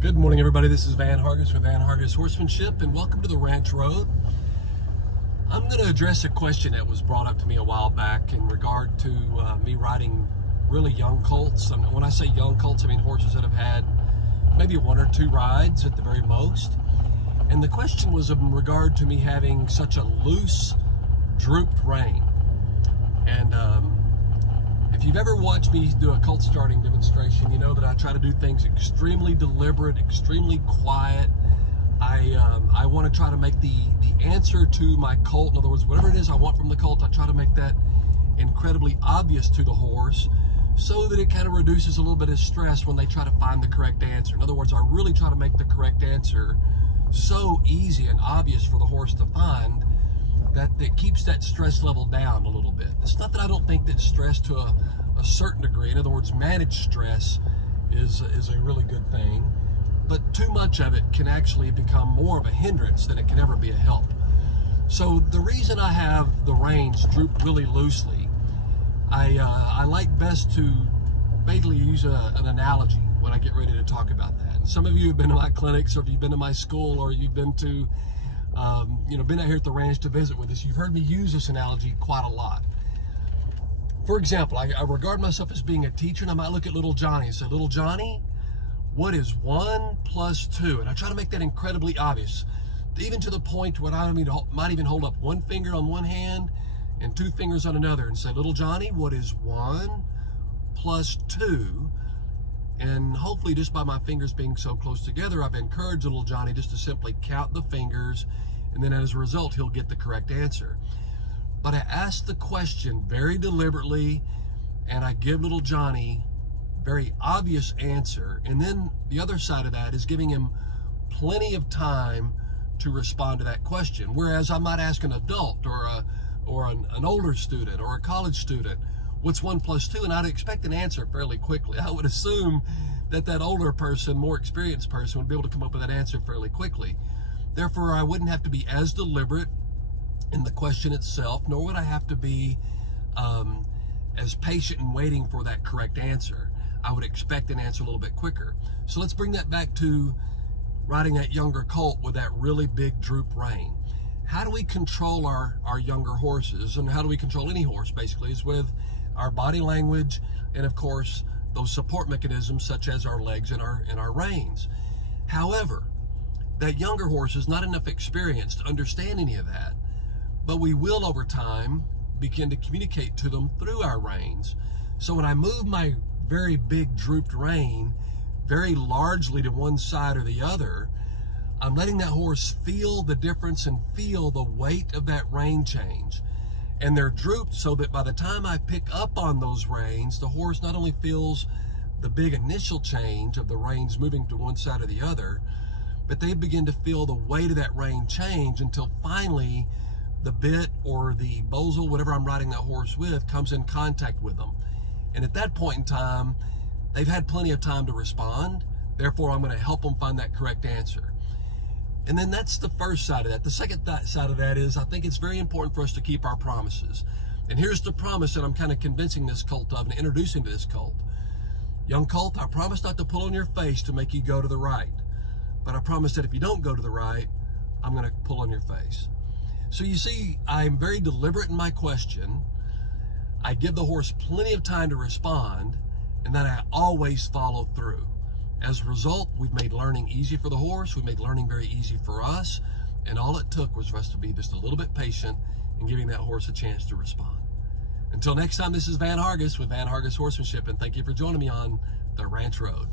Good morning, everybody. This is Van Hargis with Van Hargis Horsemanship, and welcome to the Ranch Road. I'm going to address a question that was brought up to me a while back in regard to me riding really young colts. And when I say young colts, I mean horses that have had maybe one or two rides at the very most. And the question was in regard to me having such a loose, drooped rein. And if you've ever watched me do a colt starting demonstration, you know that I try to do things extremely deliberate, extremely quiet. I want to try to make the answer to my colt, in other words, whatever it is I want from the colt, I try to make that incredibly obvious to the horse so that it kind of reduces a little bit of stress when they try to find the correct answer. In other words, I really try to make the correct answer so easy and obvious for the horse to find that keeps that stress level down a little bit. It's not that I don't think that stress to a certain degree, in other words, managed stress is a really good thing, but too much of it can actually become more of a hindrance than it can ever be a help. So the reason I have the reins drooped really loosely, I like best to basically use an analogy when I get ready to talk about that. And some of you have been to my clinics, or if you've been to my school, or you've been to been out here at the ranch to visit with us, you've heard me use this analogy quite a lot. For example, I regard myself as being a teacher, and I might look at little Johnny and say, "Little Johnny, what is 1 plus 2? And I try to make that incredibly obvious, even to the point where I might even hold up one finger on one hand and two fingers on another and say, "Little Johnny, what is 1 plus 2? And hopefully just by my fingers being so close together, I've encouraged little Johnny just to simply count the fingers, and then as a result, he'll get the correct answer. But I ask the question very deliberately, and I give little Johnny very obvious answer, and then the other side of that is giving him plenty of time to respond to that question. Whereas I might ask an adult or an older student or a college student, what's 1 plus 2? And I'd expect an answer fairly quickly. I would assume that older person, more experienced person, would be able to come up with that answer fairly quickly. Therefore, I wouldn't have to be as deliberate in the question itself, nor would I have to be as patient in waiting for that correct answer. I would expect an answer a little bit quicker. So let's bring that back to riding that younger colt with that really big droop rein. How do we control our younger horses, and how do we control any horse basically, is with our body language and of course those support mechanisms such as our legs and our reins. However, that younger horse is not enough experience to understand any of that, but we will over time begin to communicate to them through our reins. So when I move my very big drooped rein very largely to one side or the other, I'm letting that horse feel the difference and feel the weight of that rein change. And they're drooped so that by the time I pick up on those reins, the horse not only feels the big initial change of the reins moving to one side or the other, but they begin to feel the weight of that rein change until finally the bit or the bosal, whatever I'm riding that horse with, comes in contact with them. And at that point in time, they've had plenty of time to respond. Therefore, I'm going to help them find that correct answer. And then that's the first side of that. The second side of that is I think it's very important for us to keep our promises. And here's the promise that I'm kind of convincing this colt of and introducing to this colt. Young colt, I promise not to pull on your face to make you go to the right. But I promise that if you don't go to the right, I'm going to pull on your face. So you see, I'm very deliberate in my question. I give the horse plenty of time to respond, and then I always follow through. As a result, we've made learning easy for the horse. We've made learning very easy for us. And all it took was for us to be just a little bit patient in giving that horse a chance to respond. Until next time, this is Van Hargis with Van Hargis Horsemanship, and thank you for joining me on the Ranch Road.